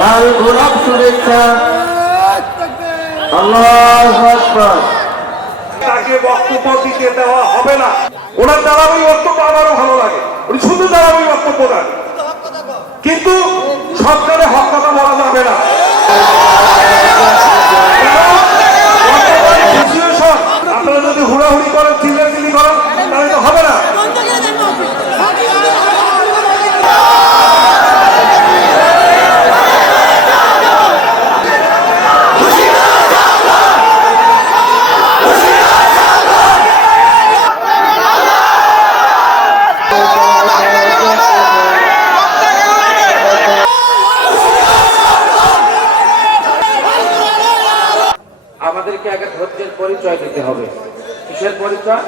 লাল গোলাপ শুভেচ্ছা। তাকে বক্তব্য দিতে দেওয়া হবে না। ওনার দাঁড়াবই বক্তব্য আমারও ভালো লাগে। উনি শুধু দাঁড়াবই বক্তব্য দেন। কিন্তু সরকারে হক কথা বলা যাবে না। পরিচয় দিতে হবে। কিসের পরিচয়?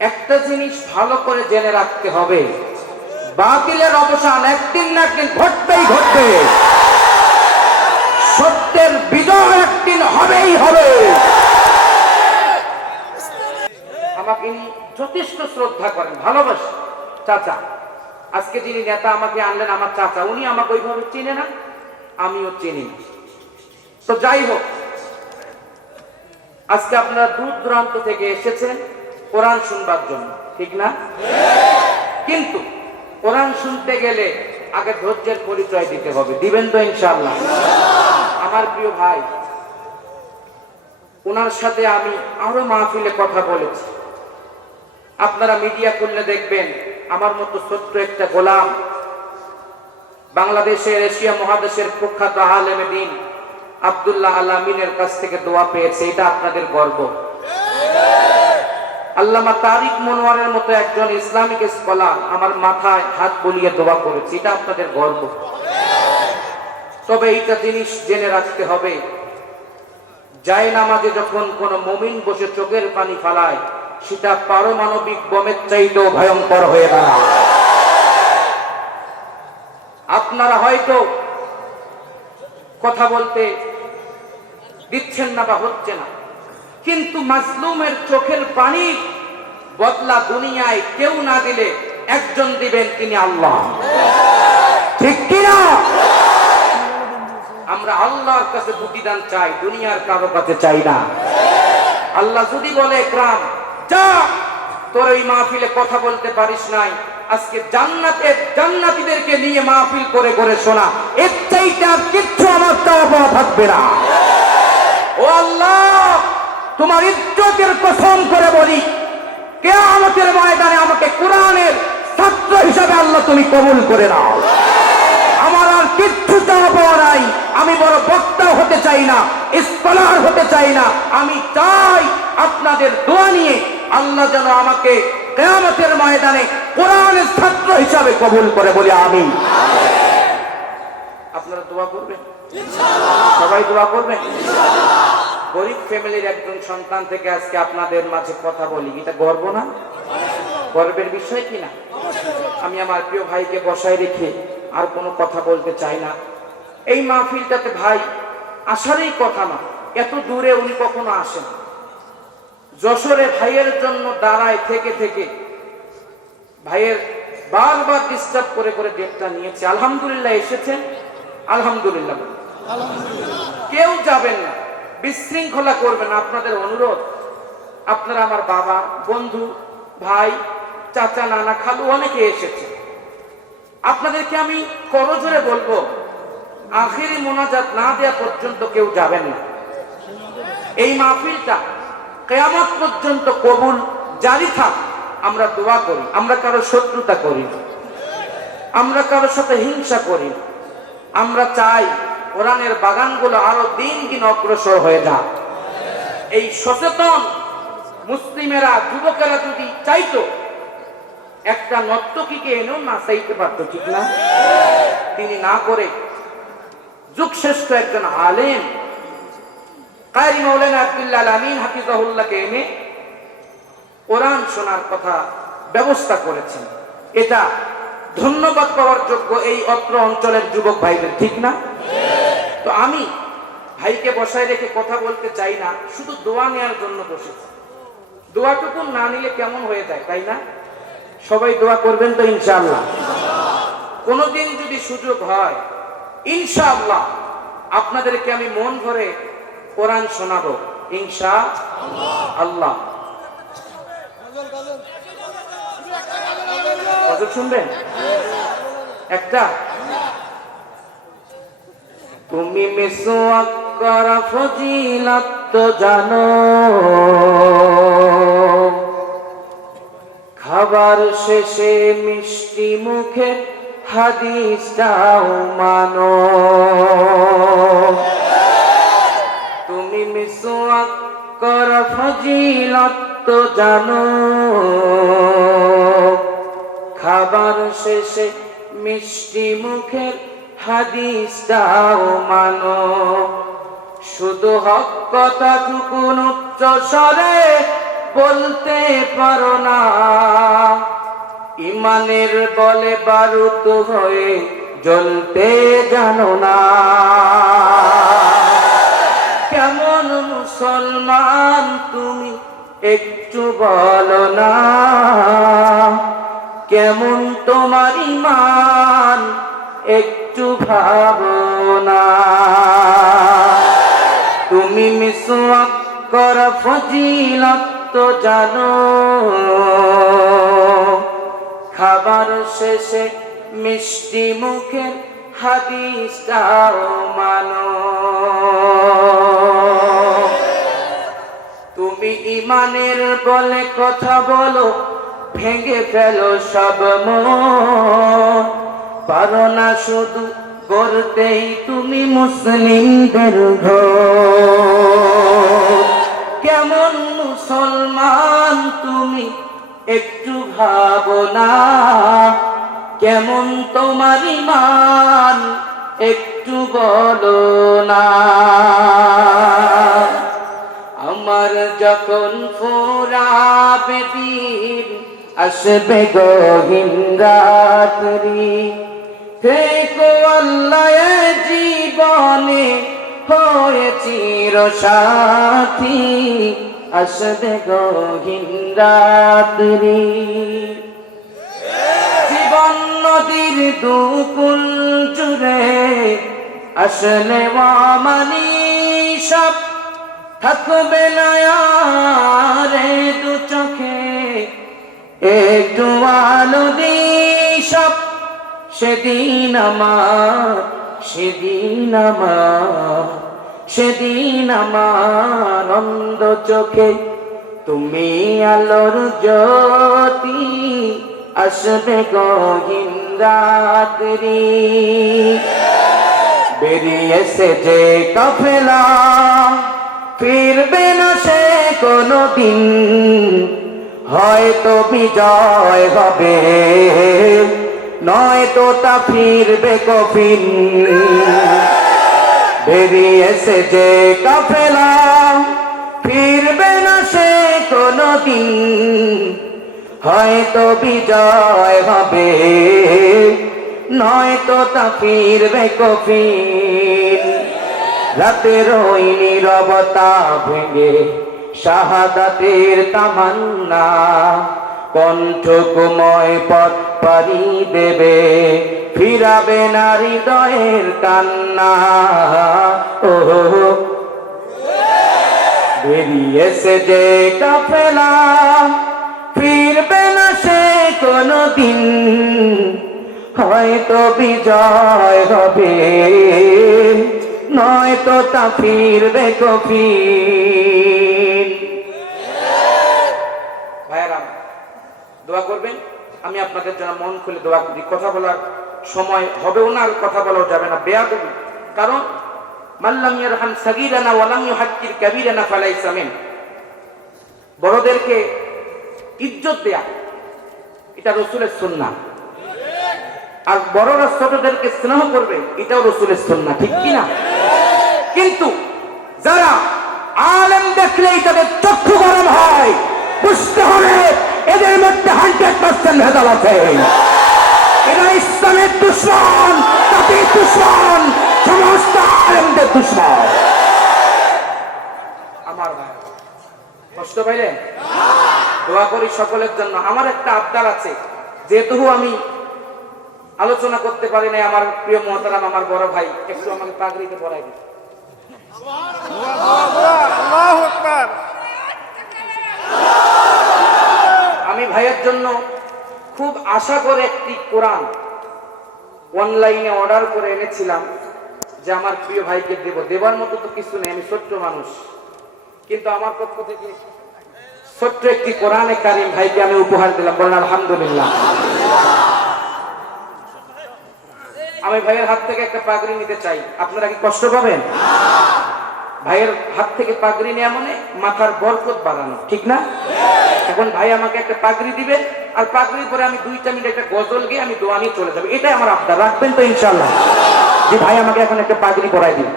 একটা জিনিস ভালো করে জেনে রাখতে হবে। বাতিলের অবসান একদিন না একদিন ঘটবেই ঘটবে। সত্যের বিজয় একদিন হবেই হবে। আমাকে যথেষ্ট শ্রদ্ধা করেন ভালোবাসেন চাচা, আজকে যিনি নেতা আমাকে আনলেন, আমার চাচা, উনি আমাকে ওইভাবে চিনে না, আমিও চিনি তো যাই হোক আজকে আপনারা দূর দূরান্ত থেকে এসেছেন কোরআন শুনবার জন্য, ঠিক না? কিন্তু কোরআন শুনতে গেলে আগে ধৈর্যের পরিচয় দিতে হবে, দিবেন তো ইনশাল্লাহ আমার প্রিয় ভাই, ওনার সাথে আমি আরও মাহফিলে কথা বলেছি। আপনারা মিডিয়া খুললে দেখবেন আমার মতো ছোট্ট একটা গোলাম বাংলাদেশের, এশিয়া মহাদেশের প্রখ্যাত আলেমে দিন আব্দুল্লাহ আলামিনের কাছ থেকে দোয়া পেয়েছে, এটা আপনাদের গর্ব। আল্লামা তারিক মনোয়ারের মতো একজন ইসলামিক স্কলার আমার মাথায় হাত বলিয়ে দোয়া করেছে, এটা আপনাদের গর্ব। তবে এইটা জিনিস জেনে রাখতে হবে যায় নামাজে যখন কোন মমিন বসে চোখের পানি ফালায়, সেটা পারমাণবিক বোমের চাইতেও ভয়ঙ্কর হয়ে দাঁড়ায়। আপনারা হয়তো কথা বলতে দিচ্ছেন না বা হচ্ছে না। কিন্তু মাসলুমের চোখের পানি বদলা দুনিয়ায় কেউ না দিলে একজন দিবেন তিনি আল্লাহ। ঠিক কিনা? আমরা আল্লাহর কাছে প্রতিদান চাই, দুনিয়ার কারও কাছে চাই না। আল্লাহ যদি বলে ক্রাম যা, তোর ওই মাহফিলে কথা বলতে পারিস নাই। আজকে জান্নাতের জান্নাতীদেরকে নিয়ে মাহফিল করে করে শোনা। এর চাইতে আর কিচ্ছু আমার চাওয়া থাকবে না। ও আল্লাহ, তোমার ইজ্জতের কসম করে বলি, কেয়ামতের ময়দানে আমাকে কোরআনের ছাত্র হিসাবে আল্লাহ তুমি কবুল করে নাও। আমার আর কিচ্ছু চাওয়া নাই, আমি বড় বক্তা হতে চাই না, স্কলার হতে চাই না, আমি চাই আপনাদের দোয়া নিয়ে আল্লাহ যেন আমাকে কেয়ামতের ময়দানে কোরআনের ছাত্র হিসাবে কবুল করে বলি আমি আপনারা দোয়া করবেন? সবাই দোয়া করবেন? গরিব ফ্যামিলির একজন সন্তান থেকে আজকে আপনাদের মাঝে কথা বলি। এটা গর্ব না? গর্বের বিষয় কি না? আমি আমার প্রিয় ভাইকে বসায় রেখে আর কোনো কথা বলতে চাই না। এই মাহফিলটাতে ভাই আসারই কথা না। এত দূরে উনি কখনো আসেন যশোরে ভাইয়ের জন্য দাঁড়ায় থেকে থেকে ভাইয়ের বারবার ডিস্টার্ব করে করে ডেটটা নিয়েছে। আলহামদুলিল্লাহ এসেছেন। আলহামদুলিল্লাহ। কেউ যাবেন না। বিশৃঙ্খলা করবেন আপনাদের অনুরোধ, আপনারা আমার বাবা, বন্ধু, ভাই, চাচা, নানা, খালু অনেকে এসেছে। আপনাদেরকে আমি করজোরে বলব, আখেরি মোনাজাত না দেওয়া পর্যন্ত কেউ যাবেন না। এই মাহফিলটা কেয়ামত পর্যন্ত কবুল, জারি থাক। আমরা দোয়া করি, আমরা কারও শত্রুতা করি, আমরা কারোর সাথে হিংসা করি, আমরা চাই কোরআনের বাগানগুলো আরও দিন দিন অগ্রসর হয়ে যাক। এই সচেতন মুসলিমেরা, যুবকেরা যদি চাইতো, একটা নর্তকীকে এনেও না চাইতে পারতো, ঠিক না? তিনি না করে যুগশ্রেষ্ঠ একজন আলেম কারি মৌলানা আব্দুল্লাহ আমিন হাফিজাহুল্লাহকে এনে কোরআন শোনার কথা ব্যবস্থা করেছেন। এটা ধন্যবাদ পাওয়ার যোগ্য এই অত্র অঞ্চলের যুবক ভাইদের, ঠিক না? তো আমি ভাইকে বসায় রেখে কথা বলতে চাই না, শুধু দোয়া নেওয়ার জন্য বসেছি। দোয়াটুকু না নিলে কেমন হয়ে যায়, তাই না? সবাই দোয়া করবেন তো ইনশাআল্লাহ। কোনোদিন যদি সুযোগ হয়, ইনশাআল্লাহ আপনাদেরকে আমি মন ভরে কোরআন শোনাবো ইনশা আল্লাহ শুনবেন? একটা তুমি মেসোয়াক করা ফজিলত জানো। খাবার শেষে মিষ্টি মুখে হাদিসটাও মানো। তুমি মিসওয়াক করা ফজিলত জানো। খাবার শেষে মিষ্টি মুখের হাদিসটাও মানো। শুধু হক কথা টুকুন উচ্চ স্বরে বলতে পারো না। ইমানের বলে বারুত হয়ে জ্বলতে জানো না। কেমন মুসলমান তুমি একটু বলো না। কেমন তোমার ইমান একটু ভাবো না। তুমি মিসওয়াক করা, ফজিলত তো জানো। খাবার শেষে মিষ্টি মুখের হাদিসটাও মানো। তুমি ইমানের বলে কথা বলো, ভেঙে ফেলো সব মন। পারো না শুধু করতেই তুমি মুসলিমদের কেমন মুসলমান তুমি একটু ভাবো না। কেমন তোমার ইমান একটু বলো না। আমার যখন ফোরাবে দিন আসবে গহীন থেকো আল্লাহ জীবনে হয়ে চির সাথী আসবে গহীন রাত্রি। জীবন নদীর দুকুল জুড়ে আসলে মানি সব থাকবে না রে দু চোখে, একটু আলো সব সেদিন আমার সেদিন আমার সেদিন আমার অন্ধ চোখে তুমি আলোর জ্যোতি আসবে গহীন রাত্রি বেরিয়েছে যে কাফেলা, ফিরবে না সে কোনো দিন হয়তো বিজয় হবে। নয়তো তা ফিরবে কফিন। বেরিয়েছে যে কাফেলা, ফিরবে না সে কোনো দিন হয়তো বিজয় হবে, নয় তো তা ফিরবে কফিন। রাতের ওই নীরবতা ভেঙে শাহাদাতের তামান্না কণ্ঠকুময় পথ পারি দেবে, ফিরাবে না হৃদয়ের কান্না। ও বেরিয়েছে যে কাফেলা, ফিরবে না সে কোনো দিন হয়তো বিজয় হবে, নয়তো তা ফিরবে কফিন। দোয়া করবেন। আমি আপনাদের জন্য মন খুলে দোয়া করি। কথা বলার সময় হবেও না, আর কথা বলাও যাবে না। বেয়া দেবী কারণ বড়দেরকে ইজ্জত দেয়া, এটা রসুলের সুন্নাহ। আর বড়রা ছোটদেরকে স্নেহ করবে, এটাও রসুলের সুন্নাহ, ঠিক কি না? কিন্তু যারা আলেম দেখলেই তাদের চক্ষু গরম হয়, বুঝতে হবে, এদের আছে এরা ইসলামের দুশ্মন জাতির দুশ্মন সমস্ত আলেমদের দুশ্মন আমার ভাই কষ্ট পাইলেন? দোয়া করি সকলের জন্য। আমার একটা আবদার আছে। যেহেতু আমি আলোচনা করতে পারি নাই আমার প্রিয় মহতারাম আমার বড় ভাই একটু আমাকে পাগড়িতে পড়াই দিন। আমি ভাইয়ের জন্য খুব আশা করে একটি কোরআন অনলাইনে অর্ডার করে এনেছিলাম যে আমার প্রিয় ভাইকে দেব। দেবার মতো তো কিছু নেই, আমি ছোট্ট মানুষ। কিন্তু আমার পক্ষ থেকে ছোট্ট একটি কোরআনে কারিম ভাইকে আমি উপহার দিলাম, বলেন আলহামদুলিল্লাহ। আমি ভাইয়ের হাত থেকে একটা পাগড়ি নিতে চাই। আপনারা কি কষ্ট পাবেন? ভাইয়ের হাত থেকে পাগড়ি নেওয়া মানে মাথার বরকত বাড়ানো, ঠিক না? এখন ভাই আমাকে একটা পাগড়ি দিবে, আর পাগড়ির পরে আমি দুইটা মিনিট একটা গজল গিয়ে আমি দোয়া নিয়ে চলে যাব। এটাই আমার আবদার, রাখবেন তো ইনশাল্লাহ যে ভাই আমাকে এখন একটা পাগড়ি পরাই দিন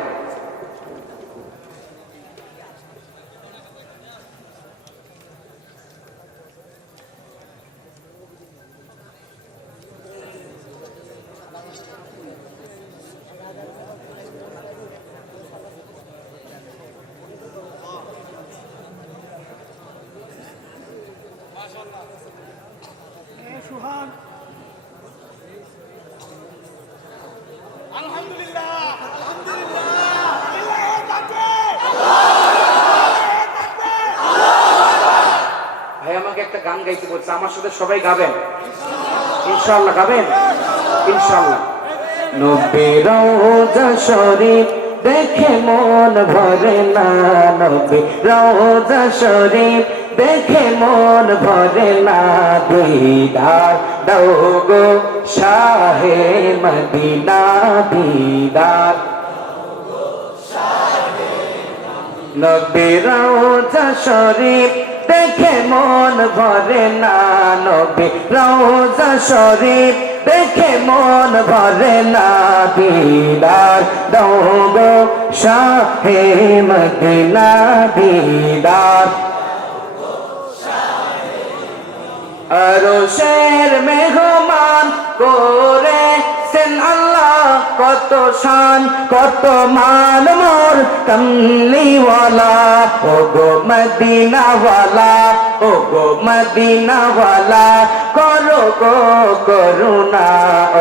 ভাই আমাকে একটা গান গাইতে বলছে আমার সাথে সবাই গাবেন। ইনশাল্লাহ গাবেন? ইনশাল্লাহ নব্বে রোজা শরীফ দেখে মন ভরে না নব্বে রোজা শরীফ দেখে মন ভরে না দিদার। দাও গো শাহে মদিনা দিদার। নবী শরীফ, দেখে মন ভরে না নবী রওজা শরীফ, দেখে মন ভরে না দিদার। দাও গো শাহে মদিনা দিদার। আরও শের মেহমান করে সেন আল্লাহ, কত শান, কত মান মোর কমলিওয়ালা। ও গো মদিনাওয়ালা ও গো মদিনাওয়ালা, করো গো করুণা।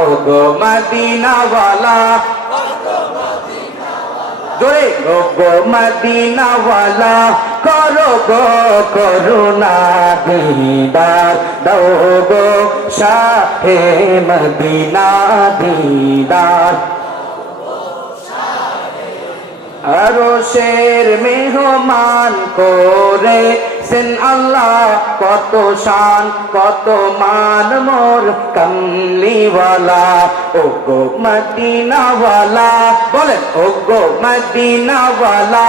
ও গো মদিনাওয়ালা জোরে। গো মদিনাওয়ালা, করো গো করুণা দিদার। দাও গো শাহে মদিনা দিদার। আরও শের মেহমান করে সেন আল্লাহ, কত শান, কত মান মোর কামলিওয়ালা ও গো মদিনাওয়ালা, বলেন ও গো মদিনাওয়ালা।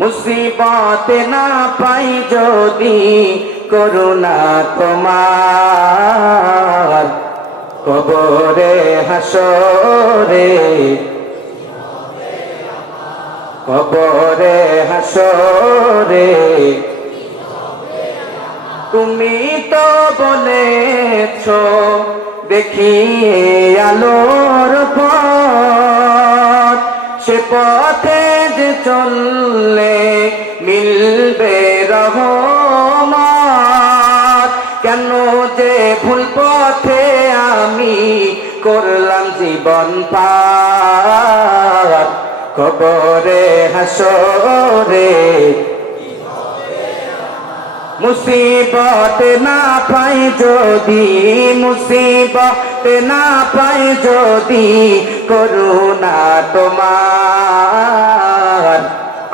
মুসিবত না পাই যদি করুণা তোমার। কবরে হাসরে কবরে হাসরে। তুমি তো বলেছ, দেখিয়ে আলোর জীবন পার খবরে হাসরে। মুসিবত না পাই যদি, মুসিবত না পাই যদি, করুণা তোমার,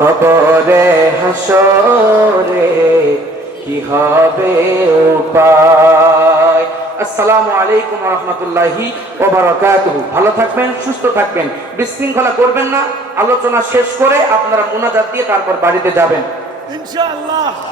কবরে হাসরে। কি হবে উপায়? আসসালামু আলাইকুম রহমতুল্লাহি ভালো থাকবেন, সুস্থ থাকবেন, বিশৃঙ্খলা করবেন না। আলোচনা শেষ করে আপনারা মোনাজাত দিয়ে তারপর বাড়িতে যাবেন। ইনশাআল্লাহ।